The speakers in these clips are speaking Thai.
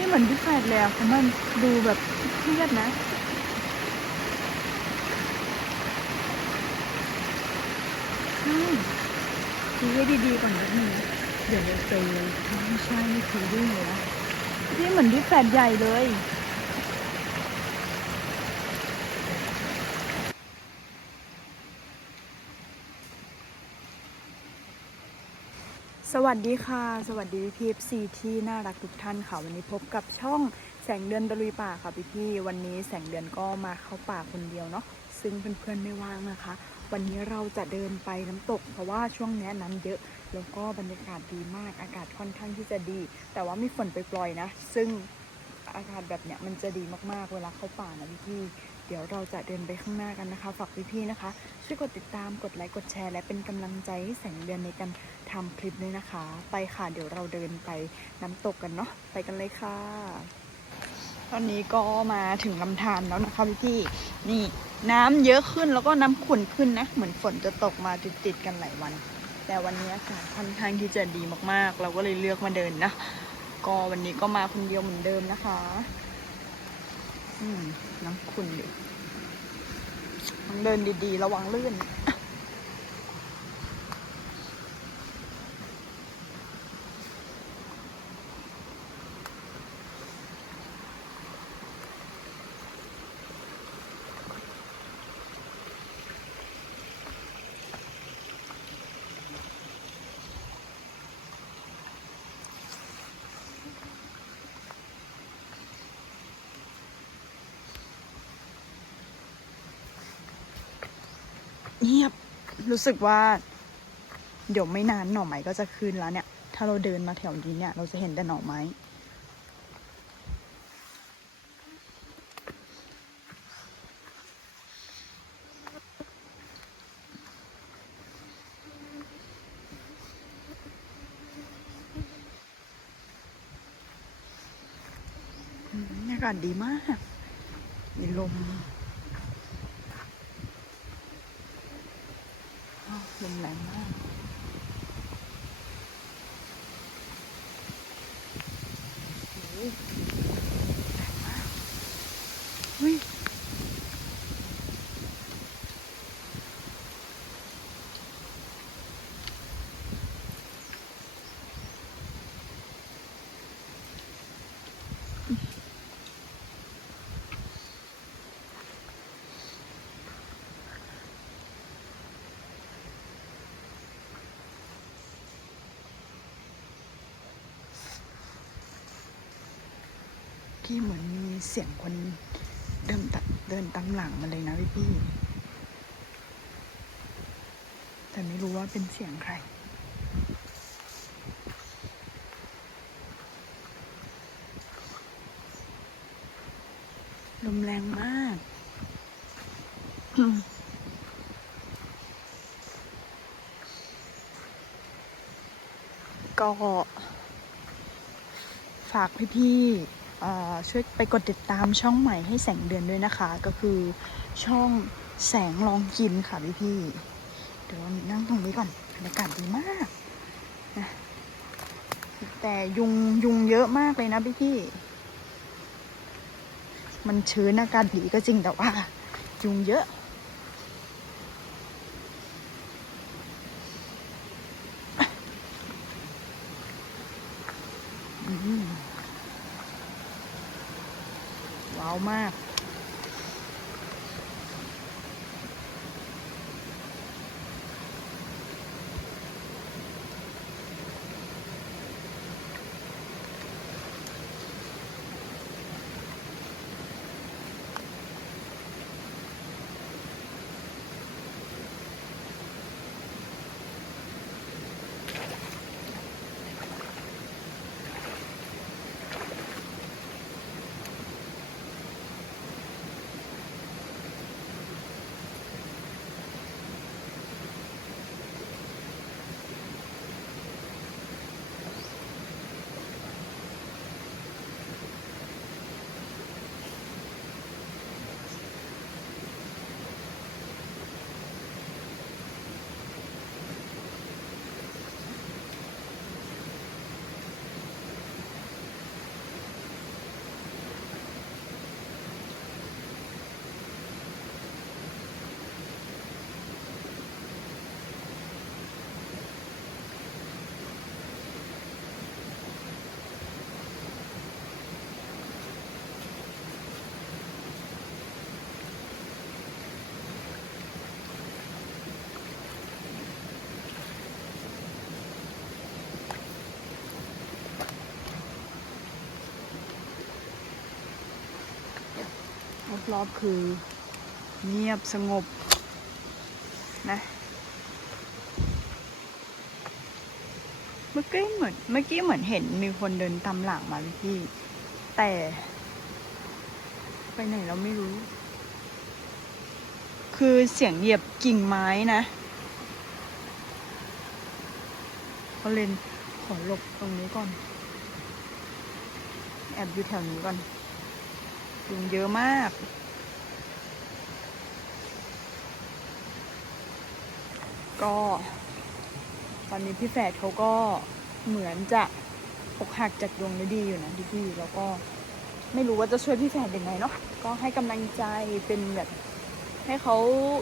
นี่เหมือนพี่แฟดเลยอะเขามันดูแบบเครียดนะใช่ดูให้ดีๆก่อนนะนี่เดี๋ยวเราเจอไม่ใช่ไม่คือด้วยเหรอนี่เหมือนพี่แฟดใหญ่เลย วัสดีค่ะ สวัสดีพี่พีซีที่น่ารักทุกท่านค่ะ วันนี้พบกับช่องแสงเดือนตะลุยป่าค่ะพี่พี่วันนี้แสงเดือนก็มาเข้าป่าคนเดียวเนาะซึ่งเพื่อนๆไม่ว่างนะคะ วันนี้เราจะเดินไปน้ำตก เพราะว่าช่วงนี้น้ำเยอะ แล้วก็บรรยากาศดีมากอากาศค่อนข้างที่จะดี แต่ว่ามีฝนไปปล่อยๆนะ ซึ่งอากาศแบบเนี้ยมันจะดีมากๆเวลาเข้าป่านะพี่พี่ เดี๋ยวเราจะเดินไปข้างหน้ากันนะคะ ฝากพี่ๆนะคะ ช่วยกดติดตาม กดไลค์ กดแชร์ และเป็นกำลังใจให้แสงเดือนในการทำคลิปด้วยนะคะ ไปค่ะ เดี๋ยวเราเดินไปน้ำตกกันเนาะ ไปกันเลยค่ะ ตอนนี้ก็มาถึงลำธารแล้วนะคะพี่ๆ นี่น้ำเยอะขึ้นแล้วก็น้ำขุ่นขึ้นนะ เหมือนฝนจะตกมาติดๆกันหลายวัน แต่วันนี้อากาศค่อนข้างที่จะดีมากๆ เราก็เลยเลือกมาเดินนะ ก็วันนี้ก็มาคนเดียวเหมือนเดิมนะคะ น้ำขุ่นดิต้องเดินดีๆ ระวังลื่น เงียบรู้สึกว่า เดี๋ยวไม่นานหน่อไม้ก็จะคืนแล้วเนี่ย ถ้าเราเดินมาแถวนี้เนี่ย เราจะเห็นแต่หน่อไม้อืมอากาศดีมาก มีลม อ้าวลมแรงมาก โอ้โหแรงมากเฮ้ย ที่เหมือนมีเสียงคนเดินตัดเดินตามหลังมาเลยนะพี่พี่ แต่ไม่รู้ว่าเป็นเสียงใคร ลมแรงมากก็ฝากพี่ๆ ช่วยไปกดติดตามช่องใหม่ให้แสงเดือนด้วยนะคะ ก็คือช่องแสงลองกินค่ะพี่พี่เดี๋ยวเรานั่งตรงนี้ก่อนบรรยากาศดีมากนะแต่ยุงยุงเยอะมากเลยนะพี่พี่มันชื้นอากาศดีก็จริงแต่ว่า ยุงเยอะ อืมว้าวมาก อ รอบๆคือ เงียบสงบนะเมื่อกี้เหมือนเมื่อกี้เหมือนเห็นมีคนเดินตามหลังมาพี่ แต่ ไปไหนเราไม่รู้ คือเสียงเหยียบกิ่งไม้นะก็เลนขอหลบตรงนี้ก่อน แอบอยู่แถวนี้ก่อนยุงเยอะมาก ก็ ตอนนี้พี่แฝดเขาก็เหมือนจะอกหักจากดวงฤดีอยู่นะพี่พี่แล้วก็ไม่รู้ว่าจะช่วยพี่แฝดยังไงเนาะก็ให้กำลังใจเป็นแบบ ให้เขา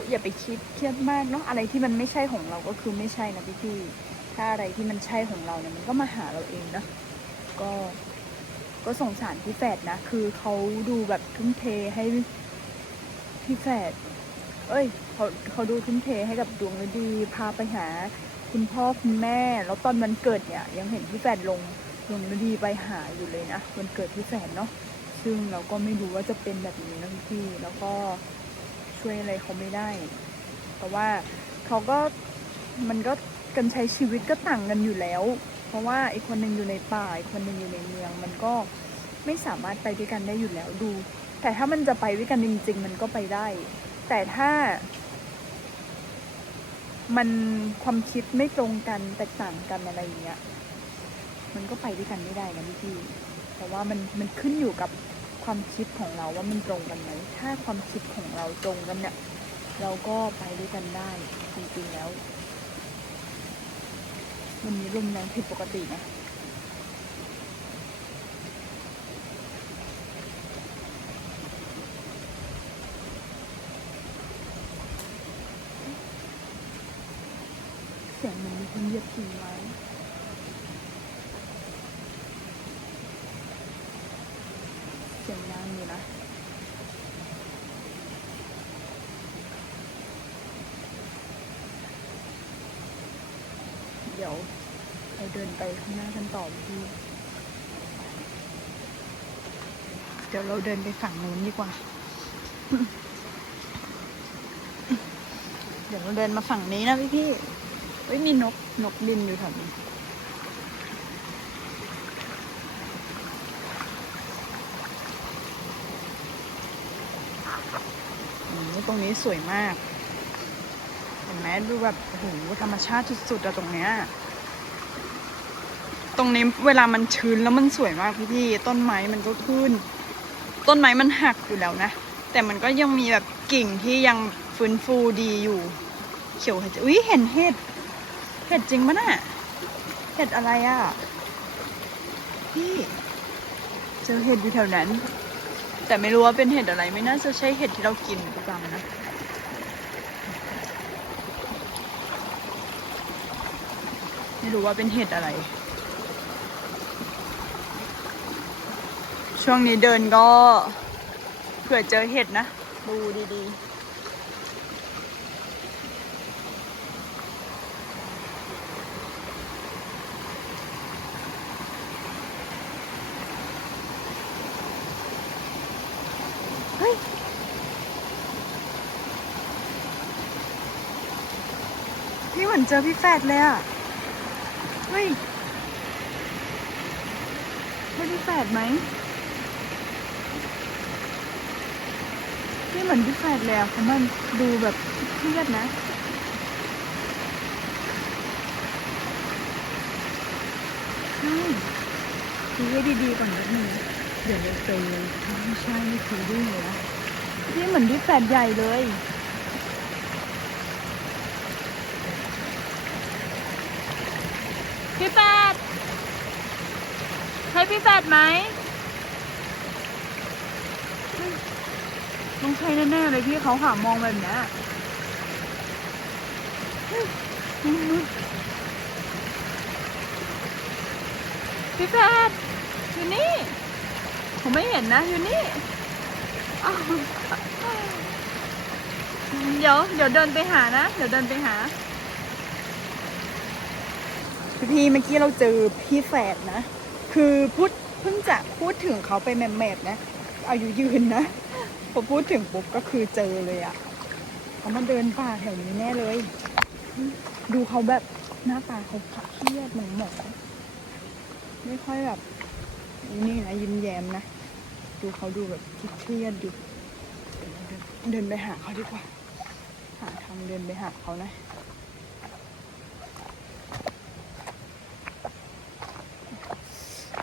อย่าไปคิดเครียดมากเนาะอะไรที่มันไม่ใช่ของเราก็คือไม่ใช่นะพี่พี่ถ้าอะไรที่มันใช่ของเราเนี่ยมันก็มาหาเราเองนะก็ก็สงสารพี่แฝดนะ คือเขาดูแบบทุ่มเทให้พี่แฝดเอ้ย เขาเขาดูทุ่มเทให้กับดวงฤดีพาไปหาคุณพ่อคุณแม่ แล้วตอนวันเกิดเนี่ย ยังเห็นพี่แฝดลงดวงฤดีไปหาอยู่เลยนะวันเกิดพี่แฝดเนาะซึ่งเราก็ไม่รู้ว่าจะเป็นแบบนี้นะพี่แล้วก็ช่วยอะไรเขาไม่ได้ เพราะว่าเขาก็มันก็การใช้ชีวิตก็ต่างกันอยู่แล้ว เพราะว่าอีกคนหนึ่งอยู่ในป่าอีกคนหนึ่งอยู่ในเมือง มันก็ไม่สามารถไปด้วยกันได้อยู่แล้วดู แต่ถ้ามันจะไปด้วยกันจริง ๆ มันก็ไปได้ แต่ถ้า มันความคิดไม่ตรงกันแตกต่างกันอะไรอย่างเงี้ย มันก็ไปด้วยกันไม่ได้นะพี่พี่เพราะว่ามันมันขึ้นอยู่กับความคิดของเราว่ามันตรงกันไหม ถ้าความคิดของเราตรงกันเนี่ย เราก็ไปด้วยกันได้จริงๆแล้ว มันมีลมแรงผิดปกตินะ เสียงเห มือนมีคนเหยียบกิ่งไม้เสียงดังอยู่นะเดี๋ยวเราเดินไปข้างหน้ากันต่อพี่เดี๋ยวเราเดินไปฝั่งนู้นดีกว่า เดี๋ยวเราเดินมาฝั่งนี้นะพี่พี่ๆเฮ้ยมีนก นกบินอยู่แถวนี้ตรงนี้สวยมาก เห็นไหมดูแบบโอ้โหธรรมชาติสุดๆอะตรงเนี้ย ตรงนี้เวลามันชื้นแล้วมันสวยมากพี่พี่ต้นไม้มันก็ขึ้น ต้นไม้มันหักอยู่แล้วนะ แต่มันก็ยังมีแบบกิ่งที่ยังฟื้นฟูดีอยู่ เขียวเห็ดอุ้ยเห็นเห็ด เห็ดจริงปะน่ะเห็ดอะไรอะ พี่เจอเห็ดอยู่แถวนั้น แต่ไม่รู้ว่าเป็นเห็ดอะไรไม่น่าจะใช่เห็ดที่เรากินประจำนะไม่รู้ว่าเป็นเห็ดอะไร ช่วงนี้เดินก็เผื่อเจอเห็ดนะ ดูดีๆ เจอพี่แฟดเลยอะ เฮ้ยใช่พี่แฟดไหมนี่เหมือนพี่แฟดเลยอะเขามันดูแบบเครียดนะใช่ดูให้ดีๆก่อนนิดนึงเดี๋ยวเราเจอไม่ใช่นี่คือวิ่งเลยนะนี่เหมือนพี่แฟดใหญ่เลย พี่แฟดใช่พี่ แฟดไหมต้องใช่แน่ๆเลยพี่เขาหามองแบบนี้พี่แฟดอยู่นี่ ผมไม่เห็นนะ อยู่นี่เดี๋ยวเดี๋ยวเดินไปหานะ เดี๋ยวเดินไปหา พี่เมื่อกี้เราเจอพี่แฝดนะ คือพูดเพิ่งจะพูดถึงเขาไปแมบๆนะอายุยืนนะพอพูดถึงปุ๊บก็คือเจอเลยอะเขามาเดินป่าแถวนี้แน่เลย ดูเขาแบบหน้าตาเขาเครียดหมองหมองไม่ค่อยแบบนี่นะยิ้มแย้มนะ ดูเขาดูแบบเครียดอยู่เทียดินเดินไปหาเขาดีกว่า หาทางเดินไปหาเขานะ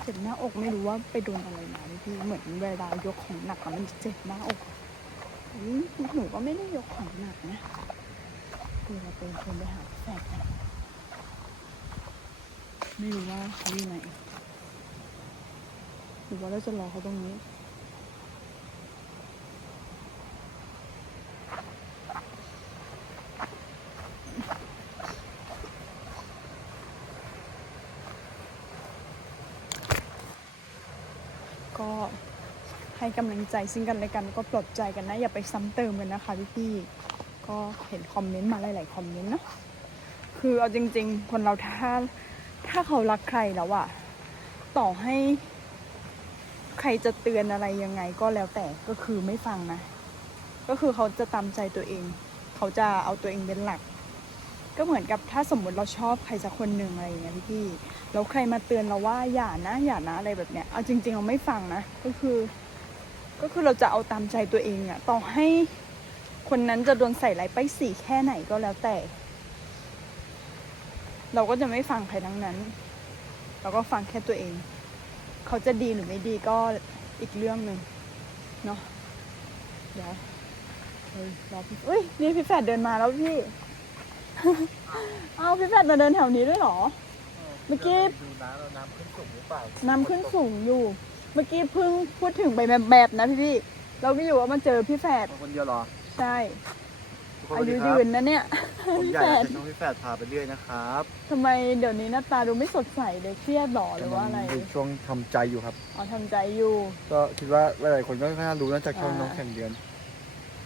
เจ็บหน้าอกไม่รู้ว่าไปโดนอะไรมาพี่เหมือนเวลายกของหนักมันจะเจ็บหน้าอกหนูก็ไม่ได้ยกของหนักนะคือเราเป็นคนไปหาแฟนกันไม่รู้ว่าเขาอยู่ไหนหรือว่าเราจะรอเขาตรงนี้ ก็ ให้กำลังใจซึ่งกันและกันก็ปลอบใจกันนะ อย่าไปซ้ำเติมกันนะคะพี่พี่ๆก็เห็นคอมเมนต์มาหลายๆคอมเมนต์เนาะคือเอาจริง ๆ คนเราถ้าถ้าเขารักใครแล้วอะต่อให้ใครจะเตือนอะไรยังไงก็แล้วแต่ก็คือไม่ฟังนะ ก็คือเขาจะตามใจตัวเอง เขาจะเอาตัวเองเป็นหลัก ก็เหมือนกับถ้าสมมติเราชอบใครสักคนหนึ่งอะไรอย่างเงี้ยพี่พี่แล้วใครมาเตือนเราว่าอย่านะอย่านะอะไรแบบเนี้ยเอาจริง ๆ เราไม่ฟังนะ ก็คือ ก็คือเราจะเอาตามใจตัวเองอะต่อให้คนนั้นจะโดนใส่ไรายป้ายสีแค่ไหนก็แล้วแต่ เราก็จะไม่ฟังใครทั้งนั้น เราก็ฟังแค่ตัวเอง เขาจะดีหรือไม่ดีก็อีกเรื่องหนึ่งเนาะเดี๋ยวเฮ้ยรอพี่เอ้ยนี่พี่แฟดเดินมาแล้วพี่ เอาพี่แฟดมาเดินแถวนี้ด้วยเหรอ เมื่อกี้ ดูน้ำเราน้ำขึ้นสูงหรือเปล่าน้ำขึ้นสูงอยู่ เมื่อกี้เพิ่งพูดถึงไปแบบแบบๆนะพี่พี่ๆเราก็อยู่ว่ามาเจอพี่แฝดคนเดียวเหรอใช่ทุกคนอายุสวัสดียืครับนนะเนี่ยผมพี่ใหญ่แฝดเป็นน้องพี่แฝดพาไปเรื่อยนะครับทำไมเดี๋ยวนี้หน้าตาดูไม่สดใสเลยเครียดหรอหรือว่าอะไรกำลังอยู่ช่วงทำใจอยู่ครับอ๋อทำใจอยู่ ก็คิดว่าหลายๆคนก็น่ารู้นะจากช่องอ่าน้องแข่งเดือน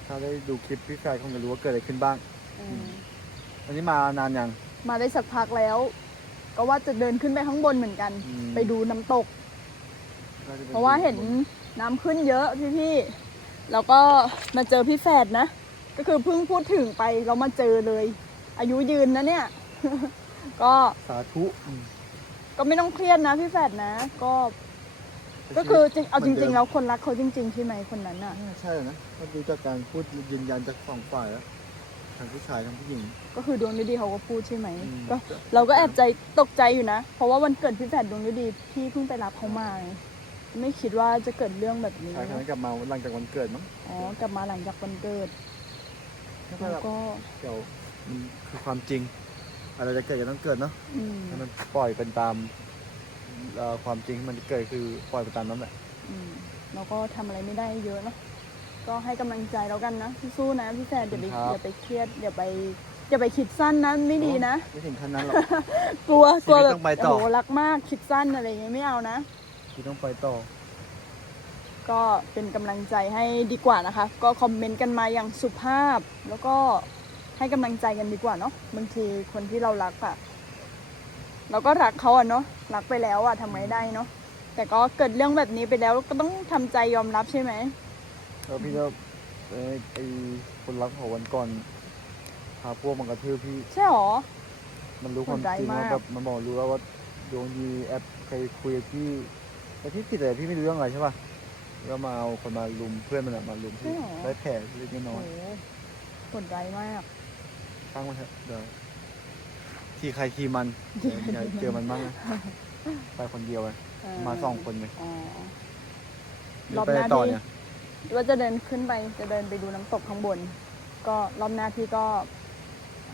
ถ้าได้ดูคลิปพี่แฝดคงจะรู้ว่าเกิดอะไรขึ้นบ้างอืมวันนี้มานานยังมาได้สักพักแล้ว ก็ว่าจะเดินขึ้นไปข้างบนเหมือนกันอืมไปดูน้ำตกน่จป็ เพราะว่าเห็นน้ำขึ้นเยอะพี่พี่ๆแล้วก็มาเจอพี่แฝดนะ ก็คือเพิ่งพูดถึงไปเรามาเจอเลย อายุยืนนะเนี่ย ก็สาธุอืมก็ไม่ต้องเครียดนะพี่แฝดนะ ก็ ก็คือจริงเอาจริง ๆ แล้วคนรักเขาจริง ๆ ใช่ไหมคนนั้นอะใช่นะก็ดูจากการพูดยืนยันจากสองฝ่ายแล้วทั้งผู้ชายทั้งผู้หญิง ก็คือดวงฤดีเขาก็พูดใช่ไหมอืมก็เราก็แอบใจตกใจอยู่นะ เพราะว่าวันเกิดพี่แฝดดวงฤดีพี่เพิ่งไปรับเขามา ไงไม่คิดว่าจะเกิดเรื่องแบบนี้ชายคนนั้นกลับมาหลังจากวันเกิดมั้งอ๋อกลับมาหลังจากวันเกิดไม่ใช่แล้หรวอกก็เดี๋ยวมันคือความจริง อะไรจะเกิดก็ต้องเกิดเนาะอืมให้มันปล่อยเป็นตามเอ่อความจริงที่มันเกิดคือปล่อยไปตามนั้นแหละอืมเราก็ทำอะไรไม่ได้เยอะเนาะก็ให้กำลังใจแล้วกันนะสู้ๆนะพี่แฝดอย่าไปอย่าไปเครียดอย่าไปอย่าไปคิดสั้นนะไม่ดีนะ ไม่ถึงขั้นนั้นหรอก กลัวกลัวชีวิตแบบต้องไปต่อ โอ้โหรักมากคิดสั้นอะไรอย่างเงี้ยไม่เอานะ ที่ต้องไปต่อ ก็เป็นกำลังใจให้ดีกว่านะคะ ก็คอมเมนต์กันมาอย่างสุภาพ แล้วก็ให้กำลังใจกันดีกว่าเนาะบางทีคนที่เรารักอะเราก็รักเขาอะเนาะรักไปแล้วอะทำไงได้เนาะแต่ก็เกิดเรื่องแบบนี้ไปแล้วก็ต้องทำใจยอมรับใช่ไหม แล้วพี่ก็เอ่อไอคนรักของวันก่อนพาพวกมันกระทืบพี่ ใช่หรอ มันรู้ความจริงโหดร้ายมาก ว่าแบบมันบอกรู้แล้วว่าดวงดีแอปเคยคุยกับพี่ แต่พี่ผิดแต่พี่ไม่รู้เรื่องอะไรใช่ป่ะแล้วมาเอาคนมาลุมเพื่อนมันอะมาลุมพี่ได้แผลเล็กน้โอ้อยโหผลร้ายมาก ช่างมันเถอะเดี๋ยวทีใครทีมันเดี๋ยวอย่าเจอมันบ้างนะไปคนเดียวเลยเออมาสองคนเลยอ๋อ หรืรอบไปหน้าต่อดีเนี่ยว่าจะเดินขึ้นไปจะเดินไปดูน้ำตกข้างบน ก็รอบหน้าพี่ก็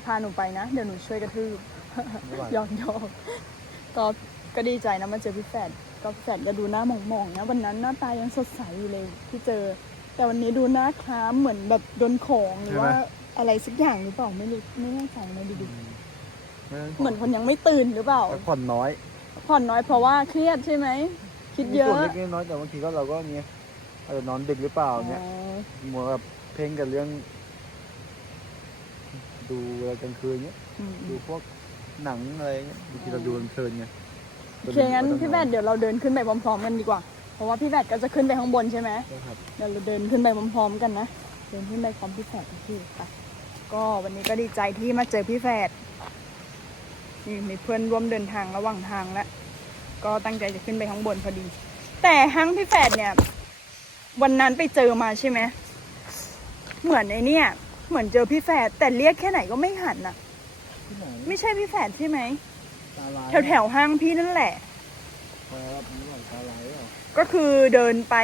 พาหนูไปนะ เดี๋ยวหนูช่วยกระทืบไม่ไหวหยอกหยอกก็ก็ดีใจนะมาเจอพี่แฝด ก็พี่แฝดจะดูหน้าหมองๆนะวันนั้นหน้าตายังสดใสอยู่เลยที่เจอ แต่วันนี้ดูหน้าคล้ำเหมือนแบบโดนของหรือว่าอะไรสักอย่างหรือเปล่าไม่รู้ไม่แน่ใจนะดูดิไม่ต้องเหมือนคนยังไม่ตื่นหรือเปล่าพักผ่อนน้อย ผ่อนน้อยเพราะว่าเครียดใช่ไหมคิดเยมีส่อะวนเล็กๆน้อยๆแต่บางทีก็เราก็เนี้ยอาจจะนอนดึกหรือเปล่าเนี่ยอ๋อมัวแบบเพ่งกับเรื่อง ดูอะไรกลางคืนเนี้ยอืมดูพวกหนังอะไรเงี้ยบางทีเราดูเพลินๆไง โอเคงั้นพี่แฝดเดี๋ยวเราเดินขึ้นไปพร้อมๆกันดีกว่า เพราะว่าพี่แฝดก็จะขึ้นไปข้างบนใช่ไหมนะครับเดี๋ยวเราเดินขึ้นไปพร้อมๆกันนะ เดินขึ้นไปพร้อมพี่แฝดกับพี่ค่ะก็วันนี้ก็ดีใจที่มาเจอพี่แฝดนี่มีเพื่อนร่วมเดินทางระหว่างทางแล้วก็ตั้งใจจะขึ้นไปข้างบนพอดี แต่ห้างพี่แฝดเนี่ย วันนั้นไปเจอมาใช่ไหมเหมือนไอเนี่ย เหมือนเจอพี่แฝดแต่เรียกแค่ไหนก็ไม่หันน่ะที่ไหนไม่ใช่พี่แฝดใช่ไหม ตาลายแถวแถวๆห้างพี่นั่นแหละ ครับนี่หลังตาลายเหรอก็คือเดินไป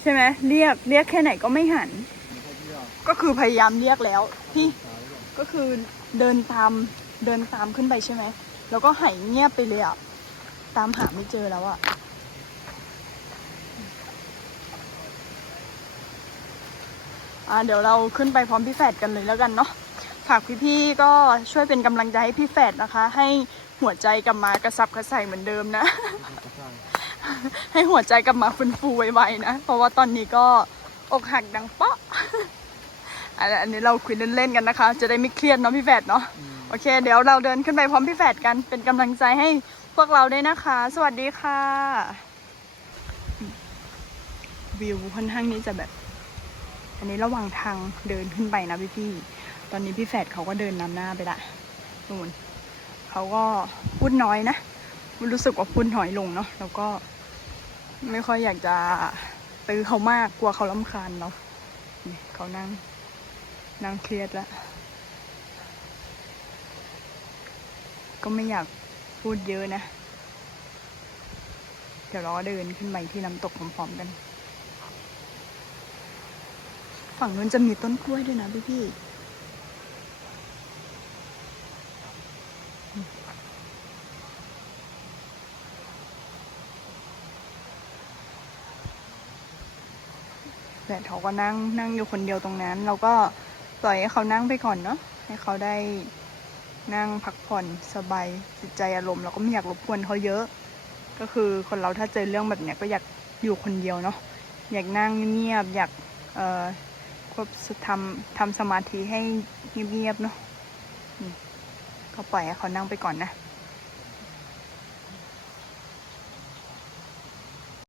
ใช่ไหมเรียกเรียกแค่ไหนก็ไม่หัน ไม่ใช่ที่หรอก็คือพยายามเรียกแล้วพี่ ตายเหรอก็คือเดินตามเดินตามขึ้นไปใช่ไหม แล้วก็หายเงียบไปเลยอะตามหาไม่เจอแล้วอะอะเดี๋ยวเราขึ้นไปพร้อมพี่แฝดกันเลยแล้วกันเนาะฝากพี่ๆก็ช่วยเป็นกำลังใจให้พี่แฝดนะคะ ให้ หัวใจกลับมากระซับกระส่ายเหมือนเดิมนะไม่ใช่ให้หัวใจกลับมาฟื้นฟูไวๆนะ เพราะว่าตอนนี้ก็อกหักดังเปาะอันอันนี้เราคุยเล่นๆกันนะคะ จะได้ไม่เครียดเนาะพี่แฝดเนาะอืมโอเค เดี๋ยวเราเดินขึ้นไปพร้อมพี่แฝดกันเป็นกำลังใจให้พวกเราด้วยนะคะ สวัสดีค่ะ วิวค่อนข้างนี้จะแบบ อันนี้ระหว่างทางเดินขึ้นไปนะพี่พี่ๆตอนนี้พี่แฝดเขาก็เดินนำหน้าไปละนู่น เขาก็พูดน้อยนะรู้สึกว่าพูดน้อยลงเนาะแล้วก็ไม่ค่อยอยากจะตื้อเขามากกลัวเขาลำคาญเรานี่เขานั่งนั่งเครียดแล้วก็ไม่อยากพูดเยอะนะ เดี๋ยวเราเดินขึ้นไปที่น้ำตกพร้อมๆกัน ฝั่งนู้นจะมีต้นกล้วยด้วยนะพี่พี่ แต่เขาก็นั่งนั่งอยู่คนเดียวตรงนั้น เราก็ปล่อยให้เขานั่งไปก่อนเนาะให้เขาได้นั่งพักผ่อนสบายจิตใจอารมณ์เราก็ไม่อยากรบกวนเขาเยอะ ก็คือคนเราถ้าเจอเรื่องแบบเนี้ยก็อยากอยู่คนเดียวเนาะอยากนั่งเงียบอยากเอ่อควบทำทำสมาธิให้เงียบๆเนาะก็ปล่อยให้เขานั่งไปก่อนนะ